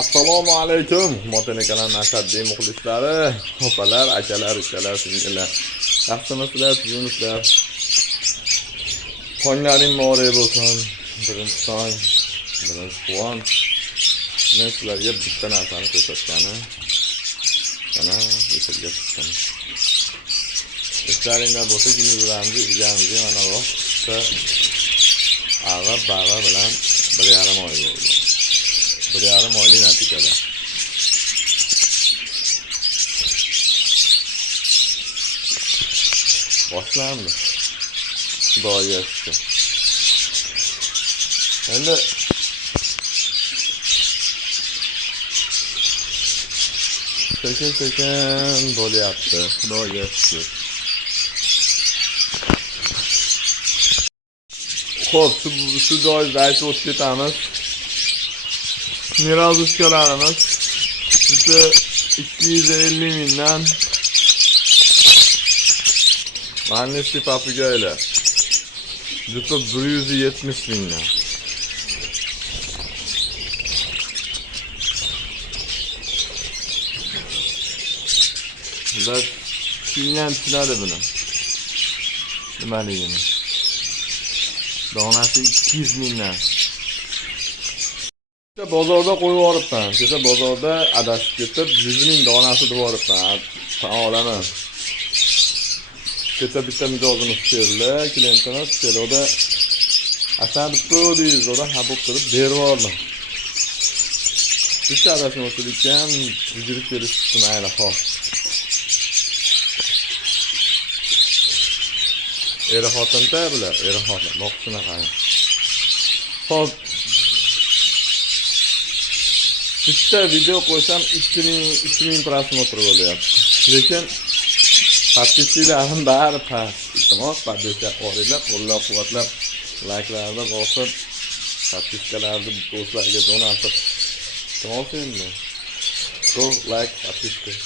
Assalomu alaykum. Hurmatli kanal Nashaddin muxlislari, opalar, akalar, ukalar, singillar. Yaxshimisizlar, tuzimizlar. Tonglaring muborak bo'lsin. Birinchi tong, birinchi quvonch. Men sizlarga bitta narsani ko'rsatgani. Mana efirga chiqqan. Eslaringda bo'lsa, gündüzlarimizni ilganimizga mana bu ag'a bag'a bilan 1,5 oy bo'ldi. 1,5 oylik natijada. Boshlandi. Xudoga shukr. Endi sekin bo'lyapti. Xudoga shukr. Xo'p, shu joyda aytib o'tib ketamiz. Mirazovkalarimiz bitta 250 mingdan Mannesli papugaylar bitta 170 mingdan. Ular tushunadi buni. Nimaligini. Donasi 200 mingdan. Bozorda qo'yib yuboribman. Kecha bozorda adashib ketib 100 ming donasi deb yuboribman. Tan olaman. Kecha bitta mijozimiz keldi, klientimiz keldi. Asan bitta deyizda ha bo'lib turib berib yubordim. Bitta adashib o'tirgan, yugurib kelishdi mayli, xo'p. Xotin-da bular, xotin. Boqishini qarang. Xo'p. Bitta video qo'ysam 2000 prosmotr bo'lyapti. Lekin podpiskilarim bari past. Iltimos, podpiska qo'yinglar, qo'llab-quvvatlab, like'larni bosib, podpiskalarni do'stlarga jo'natib. Iltimos endi. Go like, podpiska.